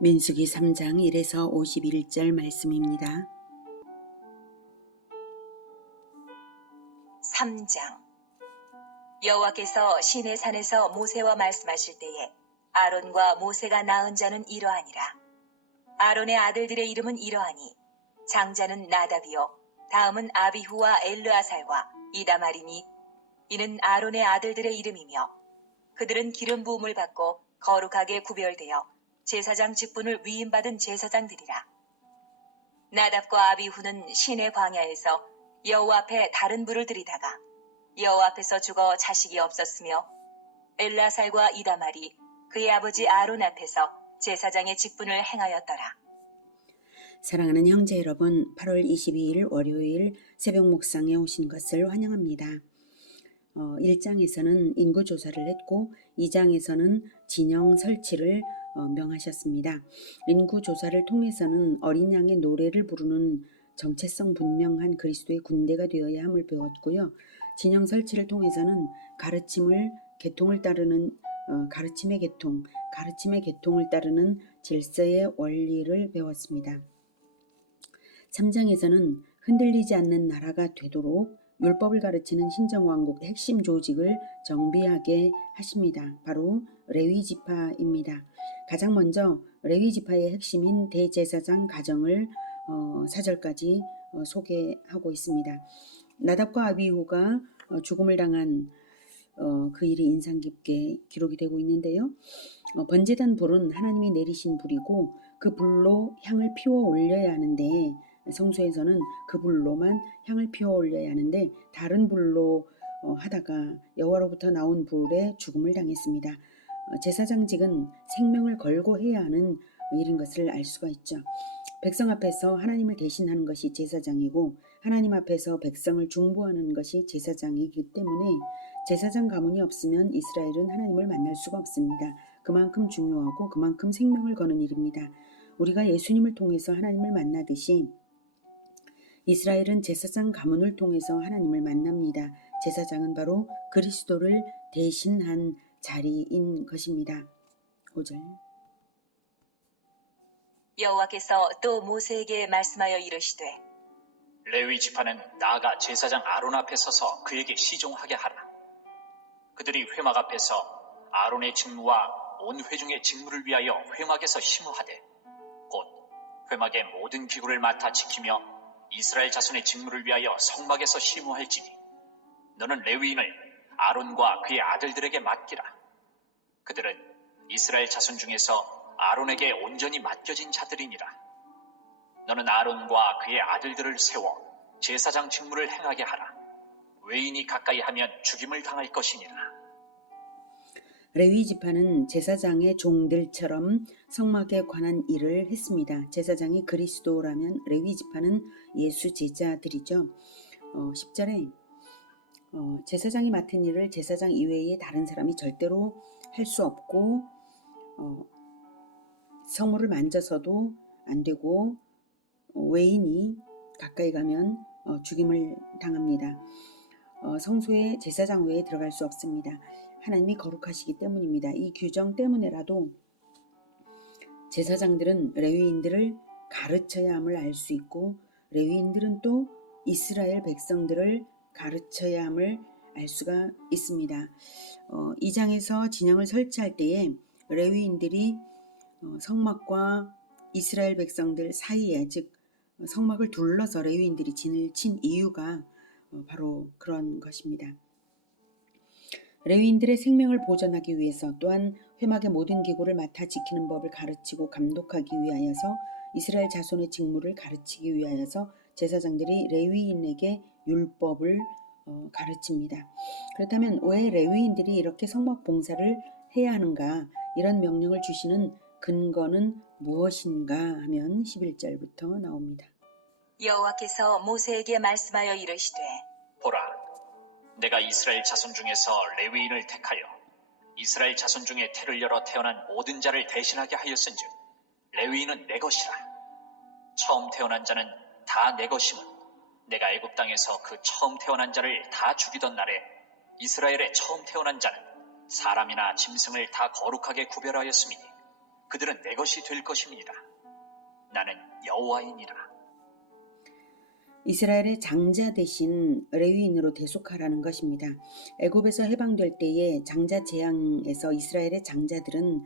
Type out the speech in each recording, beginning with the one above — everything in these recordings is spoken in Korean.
민수기 3장 1에서 51절 말씀입니다. 3장. 여호와께서 시내산에서 모세와 말씀하실 때에 아론과 모세가 낳은 자는 이러하니라. 아론의 아들들의 이름은 이러하니 장자는 나답이요 다음은 아비후와 엘르아살과 이다말이니 이는 아론의 아들들의 이름이며 그들은 기름 부음을 받고 거룩하게 구별되어 제사장 직분을 위임받은 제사장들이라. 나답과 아비후는 시내 광야에서 여호와 앞에 다른 불을 들이다가 여호와 앞에서 죽어 자식이 없었으며 엘르아살과 이다말이 그의 아버지 아론 앞에서 제사장의 직분을 행하였더라. 사랑하는 형제 여러분, 8월 22일 월요일 새벽 묵상에 오신 것을 환영합니다. 1장에서는 인구조사를 했고 2장에서는 진영 설치를 명하셨습니다. 인구조사를 통해서는 어린 양의 노래를 부르는 정체성 분명한 그리스도의 군대가 되어야 함을 배웠고요. 진영 설치를 통해서는 계통을 따르는 가르침의 계통을 따르는 질서의 원리를 배웠습니다. 3장에서는 흔들리지 않는 나라가 되도록 율법을 가르치는 신정왕국 핵심 조직을 정비하게 하십니다. 바로 레위지파입니다. 가장 먼저 레위지파의 핵심인 대제사장 가정을 4절까지 소개하고 있습니다. 나답과 아비후가 죽음을 당한 그 일이 인상 깊게 기록이 되고 있는데요. 번제단 불은 하나님이 내리신 불이고 그 불로 향을 피워 올려야 하는데 성소에서는 그 불로만 향을 피워 올려야 하는데 다른 불로 하다가 여호와로부터 나온 불에 죽음을 당했습니다. 제사장직은 생명을 걸고 해야 하는 일인 것을 알 수가 있죠. 백성 앞에서 하나님을 대신하는 것이 제사장이고 하나님 앞에서 백성을 중보하는 것이 제사장이기 때문에 제사장 가문이 없으면 이스라엘은 하나님을 만날 수가 없습니다. 그만큼 중요하고 그만큼 생명을 거는 일입니다. 우리가 예수님을 통해서 하나님을 만나듯이 이스라엘은 제사장 가문을 통해서 하나님을 만납니다. 제사장은 바로 그리스도를 대신한 자리인 것입니다. 5절. 여호와께서 또 모세에게 말씀하여 이르시되 레위 지파는 나아가 제사장 아론 앞에 서서 그에게 시종하게 하라. 그들이 회막 앞에서 아론의 직무와 온 회중의 직무를 위하여 회막에서 심우하되 곧 회막의 모든 기구를 맡아 지키며 이스라엘 자손의 직무를 위하여 성막에서 심우할지니 너는 레위인을 아론과 그의 아들들에게 맡기라. 그들은 이스라엘 자손 중에서 아론에게 온전히 맡겨진 자들이니라. 너는 아론과 그의 아들들을 세워 제사장 직무를 행하게 하라. 외인이 가까이 하면 죽임을 당할 것이니라. 레위 지파는 제사장의 종들처럼 성막에 관한 일을 했습니다. 제사장이 그리스도라면 레위 지파는 예수 제자들이죠. 10절에 제사장이 맡은 일을 제사장 이외에 다른 사람이 절대로 할 수 없고 성물을 만져서도 안 되고 외인이 가까이 가면 죽임을 당합니다. 성소에 제사장 외에 들어갈 수 없습니다. 하나님이 거룩하시기 때문입니다. 이 규정 때문에라도 제사장들은 레위인들을 가르쳐야 함을 알 수 있고 레위인들은 또 이스라엘 백성들을 가르쳐야 함을 알 수가 있습니다. 2장에서 진영을 설치할 때에 레위인들이 성막과 이스라엘 백성들 사이에 즉 성막을 둘러서 레위인들이 진을 친 이유가 바로 그런 것입니다. 레위인들의 생명을 보존하기 위해서 또한 회막의 모든 기구를 맡아 지키는 법을 가르치고 감독하기 위하여서 이스라엘 자손의 직무를 가르치기 위하여서 제사장들이 레위인에게 율법을 가르칩니다. 그렇다면 왜 레위인들이 이렇게 성막 봉사를 해야 하는가? 이런 명령을 주시는 근거는 무엇인가 하면 11절부터 나옵니다. 여호와께서 모세에게 말씀하여 이르시되 보라, 내가 이스라엘 자손 중에서 레위인을 택하여 이스라엘 자손 중에 태를 열어 태어난 모든 자를 대신하게 하였은즉 레위인은 내 것이라. 처음 태어난 자는 다 내 것이므로 내가 애굽 땅에서 그 처음 태어난 자를 다 죽이던 날에 이스라엘의 처음 태어난 자는 사람이나 짐승을 다 거룩하게 구별하였음이니 그들은 내 것이 될 것임이니라. 나는 여호와이니라. 이스라엘의 장자 대신 레위인으로 대속하라는 것입니다. 애굽에서 해방될 때에 장자 재앙에서 이스라엘의 장자들은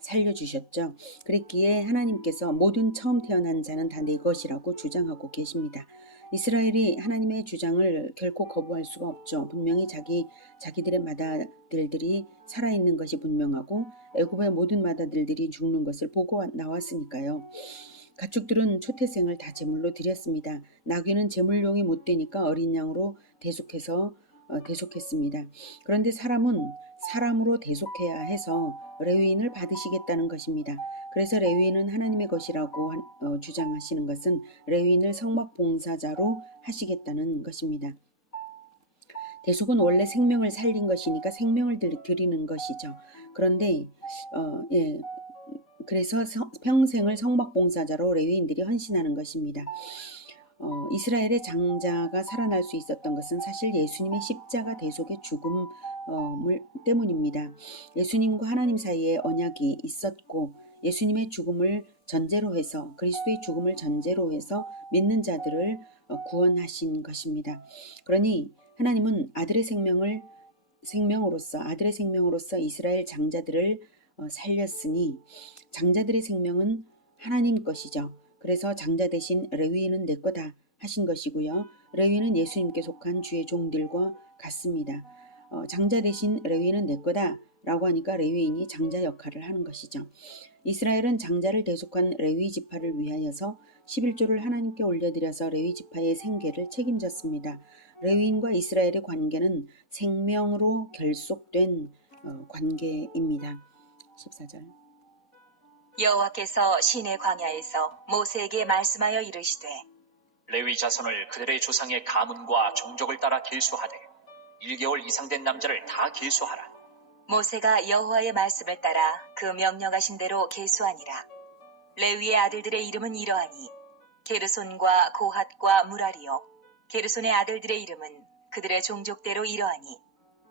살려주셨죠. 그랬기에 하나님께서 모든 처음 태어난 자는 다 내 것이라고 주장하고 계십니다. 이스라엘이 하나님의 주장을 결코 거부할 수가 없죠. 분명히 자기들의 맏아들들이 살아있는 것이 분명하고 애굽의 모든 맏아들들이 죽는 것을 보고 나왔으니까요. 가축들은 초태생을 다 제물로 드렸습니다. 나귀는 제물용이 못 되니까 어린 양으로 대속했습니다. 그런데 사람은 사람으로 대속해야 해서 레위인을 받으시겠다는 것입니다. 그래서 레위인은 하나님의 것이라고 주장하시는 것은 레위인을 성막봉사자로 하시겠다는 것입니다. 대속은 원래 생명을 살린 것이니까 생명을 드리는 것이죠. 그런데 그래서 평생을 성막봉사자로 레위인들이 헌신하는 것입니다. 이스라엘의 장자가 살아날 수 있었던 것은 사실 예수님의 십자가 대속의 죽음 때문입니다. 예수님과 하나님 사이에 언약이 있었고 예수님의 죽음을 전제로 해서 그리스도의 죽음을 전제로 해서 믿는 자들을 구원하신 것입니다. 그러니 하나님은 아들의 생명으로서 이스라엘 장자들을 살렸으니 장자들의 생명은 하나님 것이죠. 그래서 장자 대신 레위인은 내 거다 하신 것이고요. 레위인은 예수님께 속한 주의 종들과 같습니다. 장자 대신 레위인은 내 거다 라고 하니까 레위인이 장자 역할을 하는 것이죠. 이스라엘은 장자를 대속한 레위 지파를 위하여서 11조를 하나님께 올려드려서 레위 지파의 생계를 책임졌습니다. 레위인과 이스라엘의 관계는 생명으로 결속된 관계입니다. 14절. 여호와께서 시내 광야에서 모세에게 말씀하여 이르시되 레위 자손을 그들의 조상의 가문과 종족을 따라 계수하되 1개월 이상 된 남자를 다 계수하라. 모세가 여호와의 말씀을 따라 그 명령하신 대로 계수하니라. 레위의 아들들의 이름은 이러하니 게르손과 고핫과 무라리요. 게르손의 아들들의 이름은 그들의 종족대로 이러하니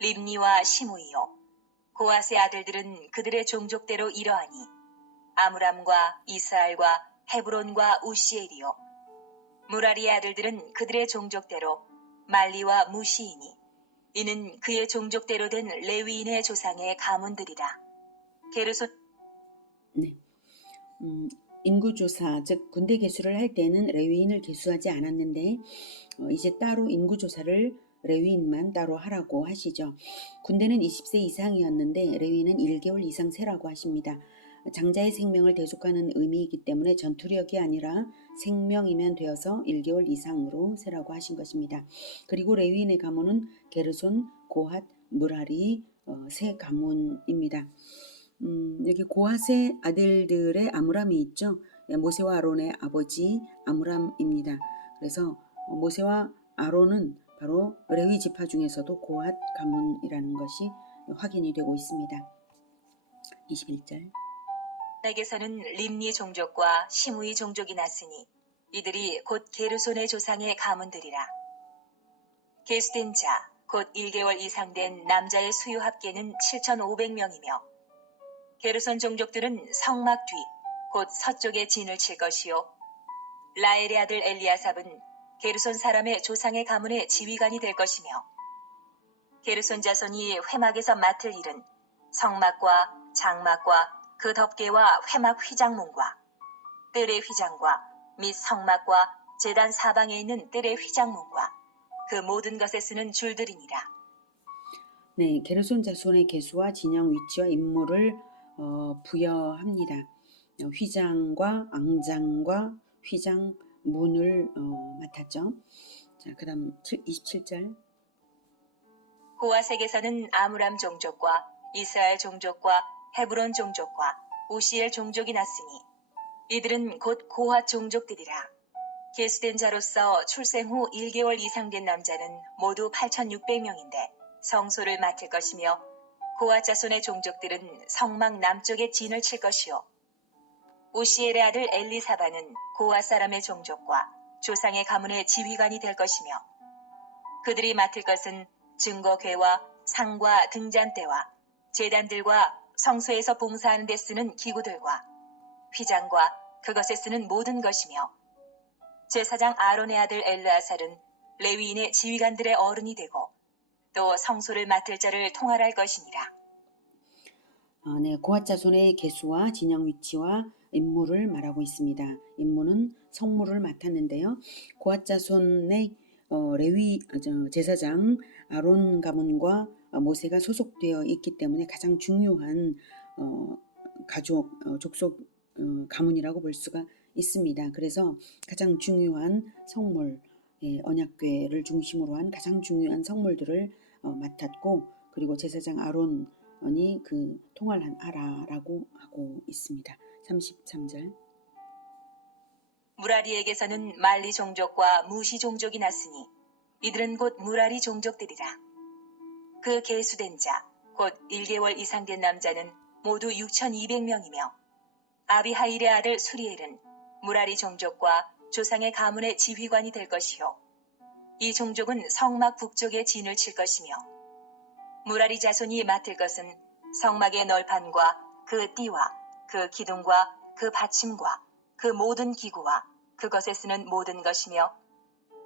립니와 시므이요. 고핫의 아들들은 그들의 종족대로 이러하니 아므람과 이스알과 헤브론과 우시엘이요. 무라리의 아들들은 그들의 종족대로 말리와 무시이니 이는 그의 종족대로 된 레위인의 조상의 가문들이라. 게르손 인구조사, 즉 군대 개수를 할 때는 레위인을 개수하지 않았는데 이제 따로 인구조사를 레위인만 따로 하라고 하시죠. 군대는 20세 이상이었는데 레위인은 1개월 이상 세라고 하십니다. 장자의 생명을 대속하는 의미이기 때문에 전투력이 아니라 생명이면 되어서 1개월 이상으로 세라고 하신 것입니다. 그리고 레위인의 가문은 게르손, 고핫, 무라리 세 가문입니다. 여기 고핫의 아들들의 아므람이 있죠. 모세와 아론의 아버지 아므람입니다. 그래서 모세와 아론은 바로 레위 지파 중에서도 고핫 가문이라는 것이 확인이 되고 있습니다. 21절. 에게서는 림니 종족과 시므이 종족이 났으니 이들이 곧 게르손의 조상의 가문들이라. 계수된 자 곧 1개월 이상 된 남자의 수요 합계는 7,500명이며 게르손 종족들은 성막 뒤 곧 서쪽에 진을 칠 것이요 라엘의 아들 엘리아삽은 게르손 사람의 조상의 가문의 지휘관이 될 것이며 게르손 자손이 회막에서 맡을 일은 성막과 장막과 그 덮개와 회막 휘장문과 뜰의 휘장과 및 성막과 제단 사방에 있는 뜰의 휘장문과 그 모든 것에 쓰는 줄들이니라. 네, 게르손 자손의 개수와 진영 위치와 임무를 부여합니다. 휘장과 앙장과 휘장 문을 맡았죠. 자, 그다음 27절. 고아색에서는 아므람 종족과 이스라엘 종족과 헤브론 종족과 우시엘 종족이 났으니 이들은 곧 고핫 종족들이라. 계수된 자로서 출생 후 1개월 이상 된 남자는 모두 8,600명인데 성소를 맡을 것이며 고핫 자손의 종족들은 성막 남쪽에 진을 칠 것이요 우시엘의 아들 엘리사바는 고핫 사람의 종족과 조상의 가문의 지휘관이 될 것이며 그들이 맡을 것은 증거궤와 상과 등잔대와 제단들과 성소에서 봉사하는 데 쓰는 기구들과 휘장과 그것에 쓰는 모든 것이며 제사장 아론의 아들 엘르아살은 레위인의 지휘관들의 어른이 되고 또 성소를 맡을 자를 통할할 것이니라. 네, 고앗 자손의 계수와 진영 위치와 임무를 말하고 있습니다. 임무는 성물을 맡았는데요. 고앗 자손의 제사장 아론 가문과 모세가 소속되어 있기 때문에 가장 중요한 족속 가문이라고 볼 수가 있습니다. 그래서 가장 중요한 성물, 언약궤를 중심으로 한 가장 중요한 성물들을 맡았고, 그리고 제사장 아론이 그 통할한 아라라고 하고 있습니다. 33절. 무라리에게서는 말리 종족과 무시 종족이 났으니 이들은 곧 무라리 종족들이라. 그 계수된 자, 곧 1개월 이상 된 남자는 모두 6,200명이며 아비하일의 아들 수리엘은 무라리 종족과 조상의 가문의 지휘관이 될 것이요. 이 종족은 성막 북쪽에 진을 칠 것이며 무라리 자손이 맡을 것은 성막의 널판과 그 띠와 그 기둥과 그 받침과 그 모든 기구와 그것에 쓰는 모든 것이며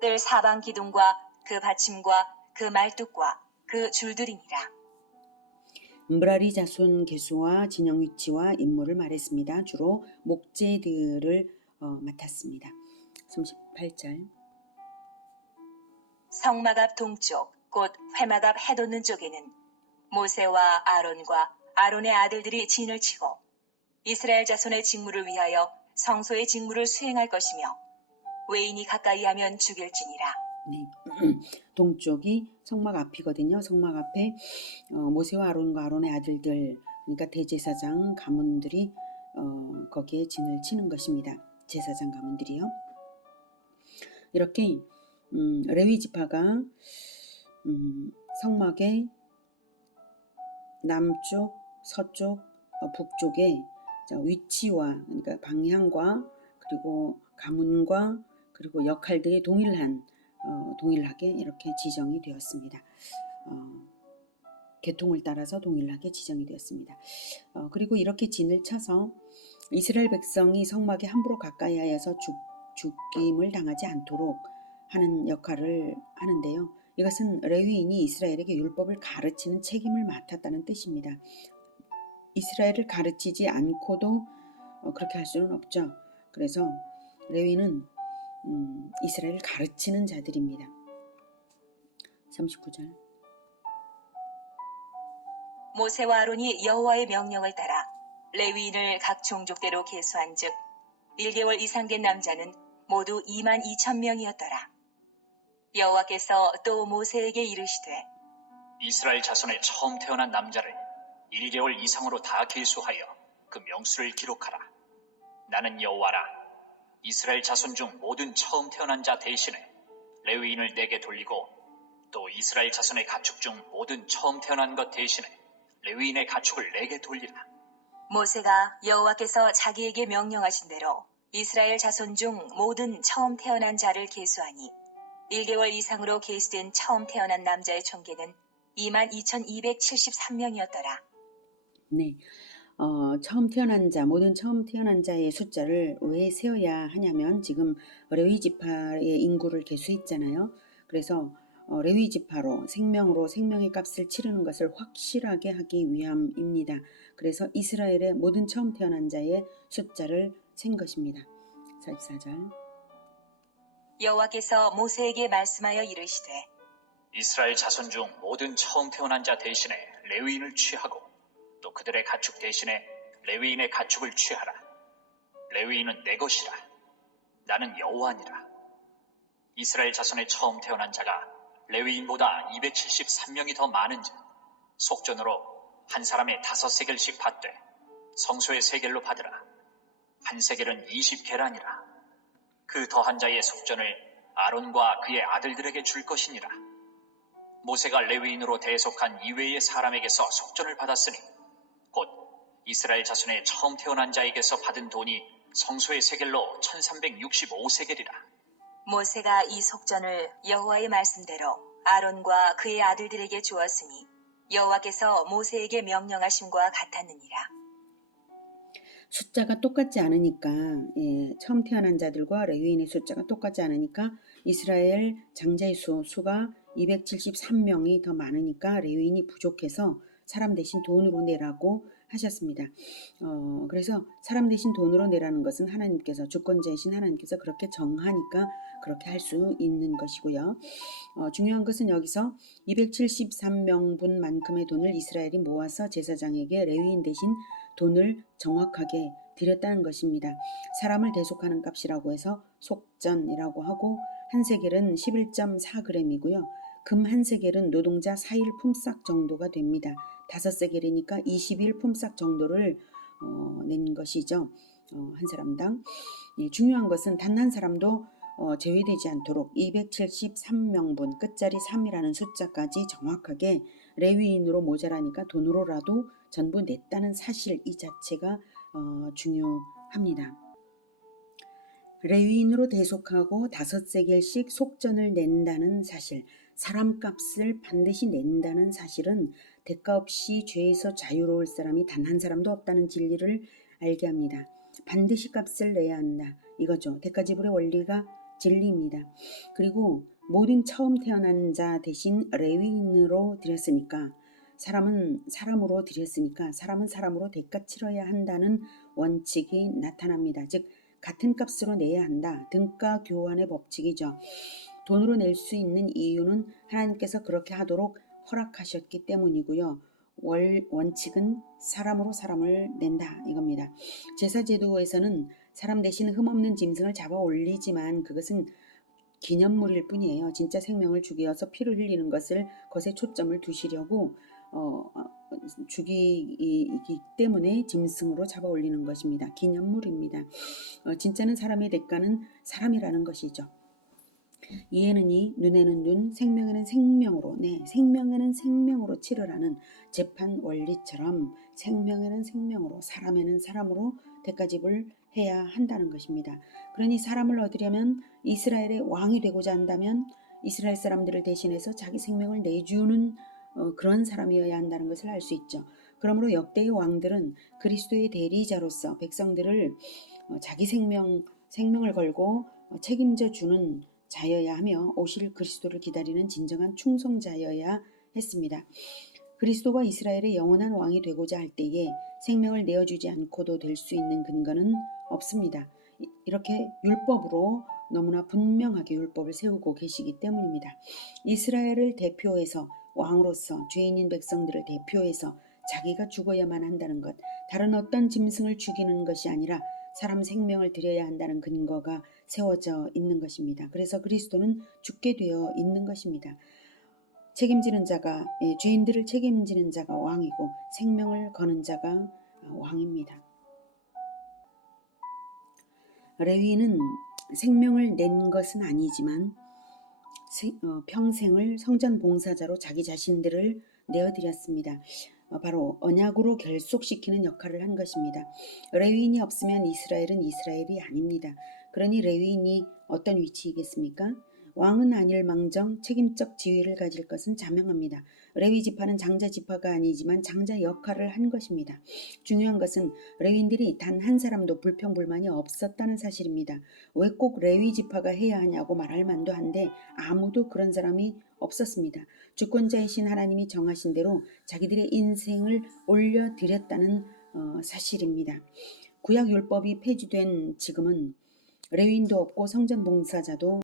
뜰 사방 기둥과 그 받침과 그 말뚝과 그 줄들이니라. 무라리 자손 계수와 진영 위치와 임무를 말했습니다. 주로 목재들을 맡았습니다. 38절. 성막 앞 동쪽 곧 회막 앞 해돋는 쪽에는 모세와 아론과 아론의 아들들이 진을 치고 이스라엘 자손의 직무를 위하여 성소의 직무를 수행할 것이며 외인이 가까이 하면 죽일지니라. 네. 동쪽이 성막 앞이거든요. 성막 앞에 모세와 아론과 아론의 아들들, 그러니까 대제사장 가문들이 거기에 진을 치는 것입니다. 제사장 가문들이요. 이렇게 레위 지파가 성막의 남쪽, 서쪽, 북쪽에 위치와, 그러니까 방향과 그리고 가문과 그리고 역할들이 동일하게 이렇게 지정이 되었습니다. 계통을 따라서 동일하게 지정이 되었습니다. 그리고 이렇게 진을 쳐서 이스라엘 백성이 성막에 함부로 가까이 하여서 죽임을 당하지 않도록 하는 역할을 하는데요. 이것은 레위인이 이스라엘에게 율법을 가르치는 책임을 맡았다는 뜻입니다. 이스라엘을 가르치지 않고도 그렇게 할 수는 없죠. 그래서 레위는 이스라엘을 가르치는 자들입니다. 39절. 모세와 아론이 여호와의 명령을 따라 레위인을 각 종족대로 계수한즉 1개월 이상 된 남자는 모두 22,000명이었더라. 여호와께서 또 모세에게 이르시되 이스라엘 자손의 처음 태어난 남자를 1개월 이상으로 다 계수하여 그 명수를 기록하라. 나는 여호와라. 이스라엘 자손 중 모든 처음 태어난 자 대신에 레위인을 내게 돌리고 또 이스라엘 자손의 가축 중 모든 처음 태어난 것 대신에 레위인의 가축을 내게 돌리라. 모세가 여호와께서 자기에게 명령하신 대로 이스라엘 자손 중 모든 처음 태어난 자를 계수하니 1개월 이상으로 계수된 처음 태어난 남자의 총계는 22,273명이었더라. 네, 처음 태어난 자, 모든 처음 태어난 자의 숫자를 왜 세어야 하냐면 지금 레위 지파의 인구를 계수했잖아요. 그래서 레위 지파로 생명으로 생명의 값을 치르는 것을 확실하게 하기 위함입니다. 그래서 이스라엘의 모든 처음 태어난 자의 숫자를 센 것입니다. 44절. 여호와께서 모세에게 말씀하여 이르시되 이스라엘 자손 중 모든 처음 태어난 자 대신에 레위인을 취하고 또 그들의 가축 대신에 레위인의 가축을 취하라. 레위인은 내 것이라. 나는 여호와니라. 이스라엘 자손의 처음 태어난 자가 레위인보다 273명이 더 많은즉 속전으로 한 사람의 5세겔씩 받되 성소의 세겔로 받으라. 한 세겔은 20계란이라. 그 더한 자의 속전을 아론과 그의 아들들에게 줄 것이니라. 모세가 레위인으로 대속한 이외의 사람에게서 속전을 받았으니 곧 이스라엘 자손의 처음 태어난 자에게서 받은 돈이 성소의 세겔로 1365세겔이라. 모세가 이 속전을 여호와의 말씀대로 아론과 그의 아들들에게 주었으니 여호와께서 모세에게 명령하심과 같았느니라. 숫자가 똑같지 않으니까 처음 태어난 자들과 레위인의 숫자가 똑같지 않으니까 이스라엘 장자의 수가 273명이 더 많으니까 레위인이 부족해서 사람 대신 돈으로 내라고 하셨습니다. 그래서 사람 대신 돈으로 내라는 것은 하나님께서 주권자이신 하나님께서 그렇게 정하니까 그렇게 할 수 있는 것이고요. 중요한 것은 여기서 273명분만큼의 돈을 이스라엘이 모아서 제사장에게 레위인 대신 돈을 정확하게 드렸다는 것입니다. 사람을 대속하는 값이라고 해서 속전이라고 하고 한 세겔은 11.4g이고요. 금 한 세겔은 노동자 4일 품삯 정도가 됩니다. 5세겔이니까 20일 품삯 정도를 낸 것이죠. 한 사람당. 중요한 것은 단 한 사람도 제외되지 않도록 273명분 끝자리 3이라는 숫자까지 정확하게 레위인으로 모자라니까 돈으로라도 전부 냈다는 사실 이 자체가 중요합니다. 레위인으로 대속하고 5세겔씩 속전을 낸다는 사실, 사람값을 반드시 낸다는 사실은 대가 없이 죄에서 자유로울 사람이 단 한 사람도 없다는 진리를 알게 합니다. 반드시 값을 내야 한다. 이거죠. 대가지불의 원리가 진리입니다. 그리고 모든 처음 태어난 자 대신 레위인으로 드렸으니까 사람은 사람으로 드렸으니까 사람은 사람으로 대가 치러야 한다는 원칙이 나타납니다. 즉 같은 값으로 내야 한다. 등가 교환의 법칙이죠. 돈으로 낼 수 있는 이유는 하나님께서 그렇게 하도록 허락하셨기 때문이고요. 원칙은 사람으로 사람을 낸다 이겁니다. 제사제도에서는 사람 대신 흠없는 짐승을 잡아 올리지만 그것은 기념물일 뿐이에요. 진짜 생명을 죽여서 피를 흘리는 것에 초점을 두시려고 죽이기 때문에 짐승으로 잡아 올리는 것입니다. 기념물입니다. 진짜는 사람의 대가는 사람이라는 것이죠. 이에는 이, 눈에는 눈, 생명에는 생명으로, 생명에는 생명으로 치르라는 재판 원리처럼 생명에는 생명으로, 사람에는 사람으로 대가집을 해야 한다는 것입니다. 그러니 사람을 얻으려면 이스라엘의 왕이 되고자 한다면 이스라엘 사람들을 대신해서 자기 생명을 내주는 그런 사람이어야 한다는 것을 알 수 있죠. 그러므로 역대의 왕들은 그리스도의 대리자로서 백성들을 자기 생명을 걸고 책임져 주는 자여야 하며 오실 그리스도를 기다리는 진정한 충성자여야 했습니다. 그리스도가 이스라엘의 영원한 왕이 되고자 할 때에 생명을 내어주지 않고도 될 수 있는 근거는 없습니다. 이렇게 율법으로 너무나 분명하게 율법을 세우고 계시기 때문입니다. 이스라엘을 대표해서 왕으로서 죄인인 백성들을 대표해서 자기가 죽어야만 한다는 것, 다른 어떤 짐승을 죽이는 것이 아니라 사람 생명을 드려야 한다는 근거가 세워져 있는 것입니다. 그래서 그리스도는 죽게 되어 있는 것입니다. 책임지는 자가 죄인들을 책임지는 자가 왕이고 생명을 거는 자가 왕입니다. 레위인은 생명을 낸 것은 아니지만 평생을 성전 봉사자로 자기 자신들을 내어드렸습니다. 바로 언약으로 결속시키는 역할을 한 것입니다. 레위인이 없으면 이스라엘은 이스라엘이 아닙니다. 그러니 레위인이 어떤 위치이겠습니까? 왕은 아닐망정 책임적 지위를 가질 것은 자명합니다. 레위 지파는 장자 지파가 아니지만 장자 역할을 한 것입니다. 중요한 것은 레위인들이 단 한 사람도 불평불만이 없었다는 사실입니다. 왜 꼭 레위 지파가 해야 하냐고 말할 만도 한데 아무도 그런 사람이 없었습니다. 주권자이신 하나님이 정하신 대로 자기들의 인생을 올려드렸다는 사실입니다. 구약 율법이 폐지된 지금은 레위인도 없고 성전 봉사자도